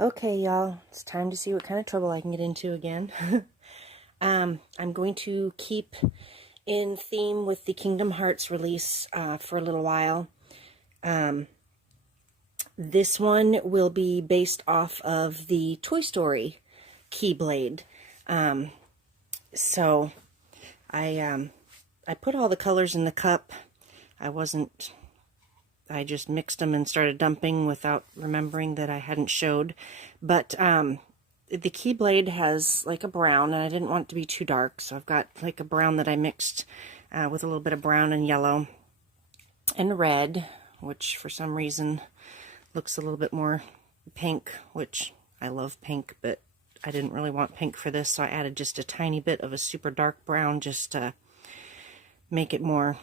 Okay, y'all, it's time to see what kind of trouble I can get into again. I'm going to keep in theme with the Kingdom Hearts release for a little while. This one will be based off of the Toy Story Keyblade. So I put all the colors in the cup. I just mixed them and started dumping without remembering that I hadn't showed. But the Keyblade has like a brown, and I didn't want it to be too dark, so I've got like a brown that I mixed with a little bit of brown and yellow and red, which for some reason looks a little bit more pink, which I love pink, but I didn't really want pink for this, so I added just a tiny bit of a super dark brown just to make it more,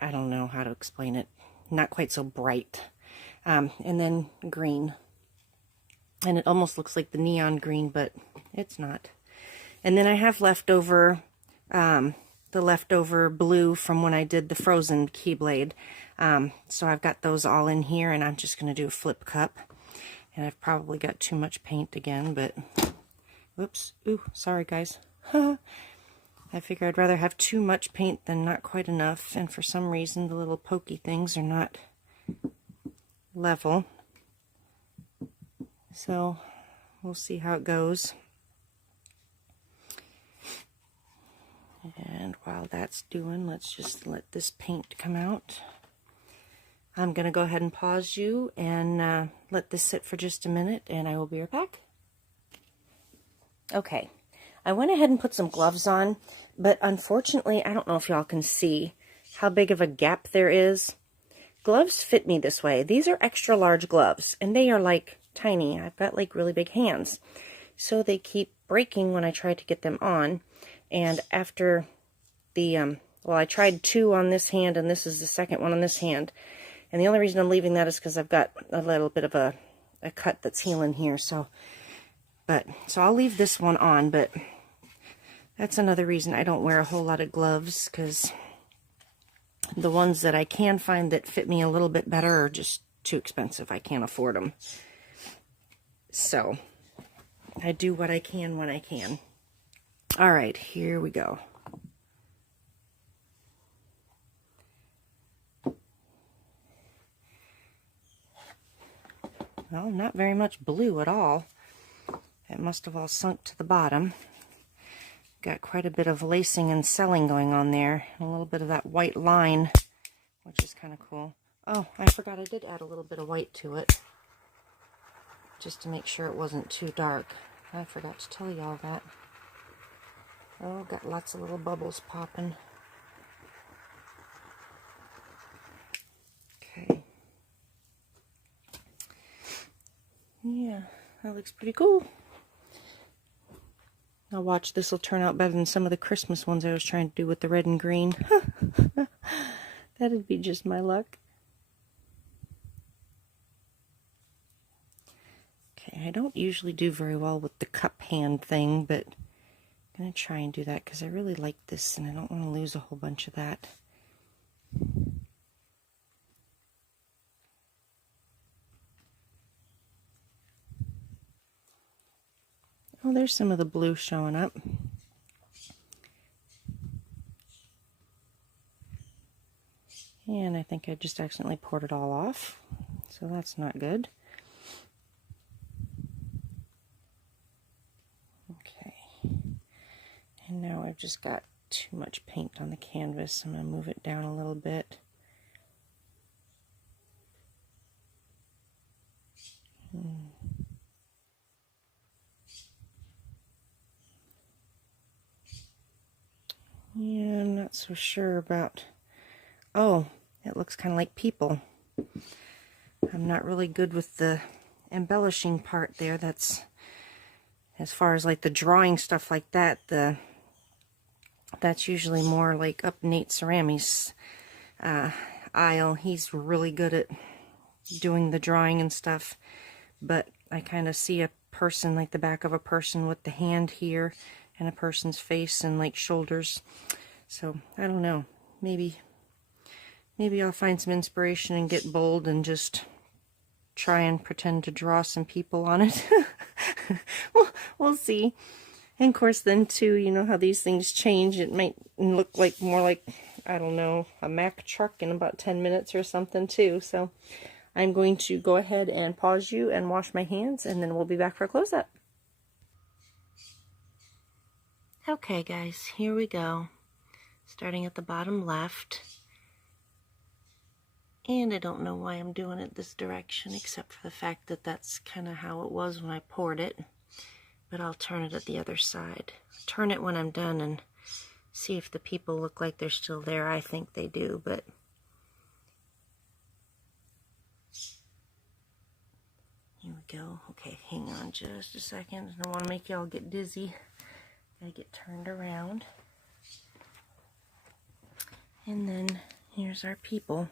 I don't know how to explain it, not quite so bright. And then green. And it almost looks like the neon green, but it's not. And then I have leftover, the leftover blue from when I did the Frozen Keyblade. So I've got those all in here, and I'm just going to do a flip cup. And I've probably got too much paint again, but whoops. Ooh, sorry guys. I figure I'd rather have too much paint than not quite enough, and for some reason the little pokey things are not level. So we'll see how it goes. And while that's doing, let's just let this paint come out. I'm going to go ahead and pause you and let this sit for just a minute, and I will be right back. Okay, I went ahead and put some gloves on, but unfortunately, I don't know if y'all can see how big of a gap there is. Gloves fit me this way. These are extra large gloves, and they are like tiny. I've got like really big hands. So they keep breaking when I try to get them on. And after the, well, I tried 2 on this hand, and this is the second one on this hand. And the only reason I'm leaving that is because I've got a little bit of a cut that's healing here. So I'll leave this one on, but that's another reason I don't wear a whole lot of gloves, because the ones that I can find that fit me a little bit better are just too expensive. I can't afford them. So I do what I can when I can. All right, here we go. Well, not very much blue at all. It must have all sunk to the bottom. Got quite a bit of lacing and selling going on there. A little bit of that white line, which is kind of cool. Oh, I forgot I did add a little bit of white to it, just to make sure it wasn't too dark. I forgot to tell y'all that. Oh, got lots of little bubbles popping. Okay. Yeah, that looks pretty cool. Now watch, this will turn out better than some of the Christmas ones I was trying to do with the red and green. That'd be just my luck. Okay, I don't usually do very well with the cup hand thing, but I'm going to try and do that because I really like this and I don't want to lose a whole bunch of that. Oh, there's some of the blue showing up. And I think I just accidentally poured it all off, so that's not good. Okay. And now I've just got too much paint on the canvas. I'm going to move it down a little bit. Yeah, I'm not so sure about... Oh, it looks kind of like people. I'm not really good with the embellishing part there. That's, as far as like the drawing stuff like that, that's usually more like up Nate Cerami's aisle. He's really good at doing the drawing and stuff, but I kind of see a person, like the back of a person with the hand here, and a person's face and like shoulders. So I don't know, maybe I'll find some inspiration and get bold and just try and pretend to draw some people on it. We'll see. And of course then too, you know how these things change. It might look like more like, I don't know, a Mack truck in about 10 minutes or something too. So I'm going to go ahead and pause you and wash my hands, and then we'll be back for a close-up. Okay guys, here we go. Starting at the bottom left. And I don't know why I'm doing it this direction, except for the fact that that's kind of how it was when I poured it. But I'll turn it at the other side. Turn it when I'm done and see if the people look like they're still there. I think they do, but... Here we go. Okay, hang on just a second. I don't want to make y'all get dizzy. Gotta get turned around. And then here's our people.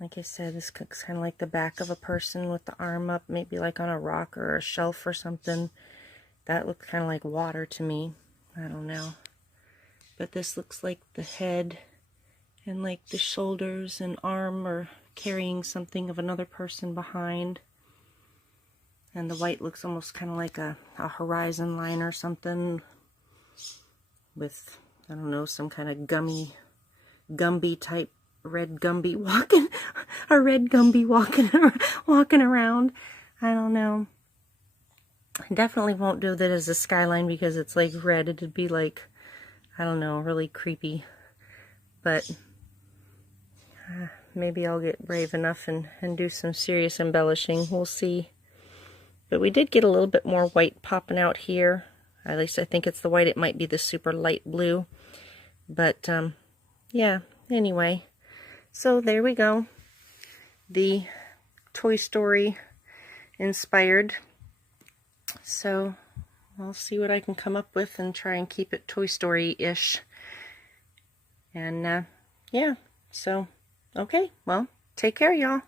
Like I said, this looks kind of like the back of a person with the arm up, maybe like on a rock or a shelf or something. That looks kind of like water to me. I don't know. But this looks like the head and like the shoulders and arm or carrying something of another person behind. And the white looks almost kind of like a horizon line or something with, I don't know, some kind of Gumby type red Gumby walking, a red Gumby walking around. I don't know. I definitely won't do that as a skyline because it's like red. It'd be like, I don't know, really creepy. But maybe I'll get brave enough and do some serious embellishing. We'll see. But we did get a little bit more white popping out here. At least I think it's the white. It might be the super light blue. But, yeah, anyway. So there we go. The Toy Story inspired. So I'll see what I can come up with and try and keep it Toy Story-ish. And, yeah. So, okay. Well, take care, y'all.